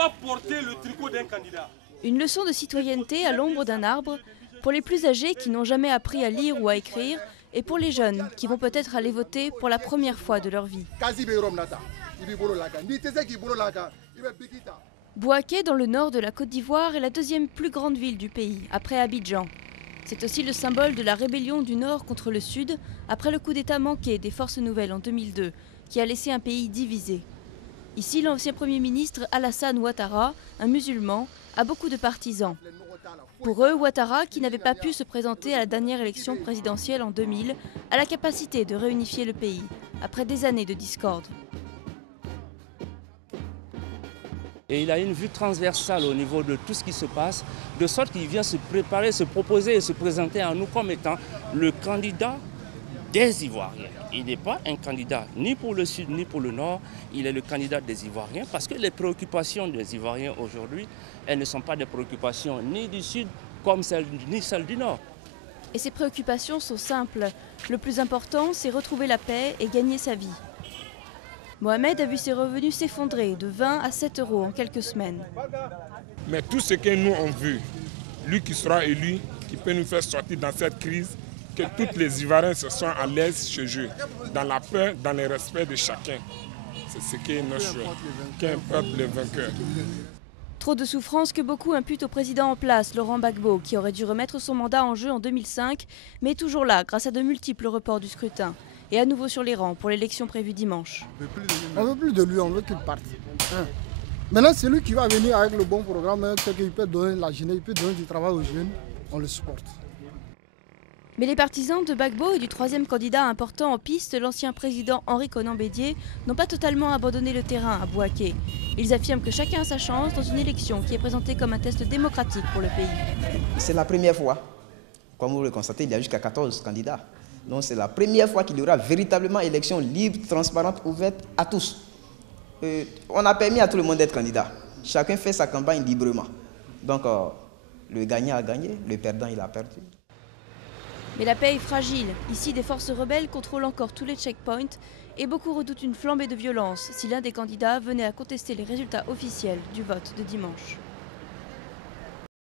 pas porter le tricot d'un candidat. Une leçon de citoyenneté à l'ombre d'un arbre pour les plus âgés qui n'ont jamais appris à lire ou à écrire et pour les jeunes qui vont peut-être aller voter pour la première fois de leur vie. Bouaké, dans le nord de la Côte d'Ivoire, est la deuxième plus grande ville du pays, après Abidjan. C'est aussi le symbole de la rébellion du nord contre le sud, après le coup d'État manqué des Forces nouvelles en 2002, qui a laissé un pays divisé. Ici, l'ancien Premier ministre Alassane Ouattara, un musulman, a beaucoup de partisans. Pour eux, Ouattara, qui n'avait pas pu se présenter à la dernière élection présidentielle en 2000, a la capacité de réunifier le pays, après des années de discorde. Et il a une vue transversale au niveau de tout ce qui se passe, de sorte qu'il vient se préparer, se proposer et se présenter à nous comme étant le candidat des Ivoiriens. Il n'est pas un candidat ni pour le Sud ni pour le Nord, il est le candidat des Ivoiriens parce que les préoccupations des Ivoiriens aujourd'hui, elles ne sont pas des préoccupations ni du Sud ni celles du Nord. Et ces préoccupations sont simples. Le plus important, c'est retrouver la paix et gagner sa vie. Mohamed a vu ses revenus s'effondrer de 20 à 7 euros en quelques semaines. Mais tout ce que nous avons vu, lui qui sera élu, qui peut nous faire sortir dans cette crise, que tous les Ivoiriens se sentent à l'aise chez eux, dans la paix, dans le respect de chacun. C'est ce qui est notre choix, qu'un peuple vainqueur. Trop de souffrance que beaucoup imputent au président en place, Laurent Gbagbo, qui aurait dû remettre son mandat en jeu en 2005, mais est toujours là grâce à de multiples reports du scrutin. Et à nouveau sur les rangs pour l'élection prévue dimanche. On ne veut plus de lui, on veut qu'il parte. Maintenant, c'est lui qui va venir avec le bon programme, qu'il peut donner la jeunesse, il peut donner du travail aux jeunes, on le supporte. Mais les partisans de Gbagbo et du troisième candidat important en piste, l'ancien président Henri Konan Bédié, n'ont pas totalement abandonné le terrain à Bouaké. Ils affirment que chacun a sa chance dans une élection qui est présentée comme un test démocratique pour le pays. C'est la première fois. Comme vous le constatez, il y a jusqu'à 14 candidats. Donc c'est la première fois qu'il y aura véritablement élection libre, transparente, ouverte à tous. On a permis à tout le monde d'être candidat. Chacun fait sa campagne librement. Donc le gagnant a gagné, le perdant il a perdu. Mais la paix est fragile. Ici, des forces rebelles contrôlent encore tous les checkpoints et beaucoup redoutent une flambée de violence si l'un des candidats venait à contester les résultats officiels du vote de dimanche.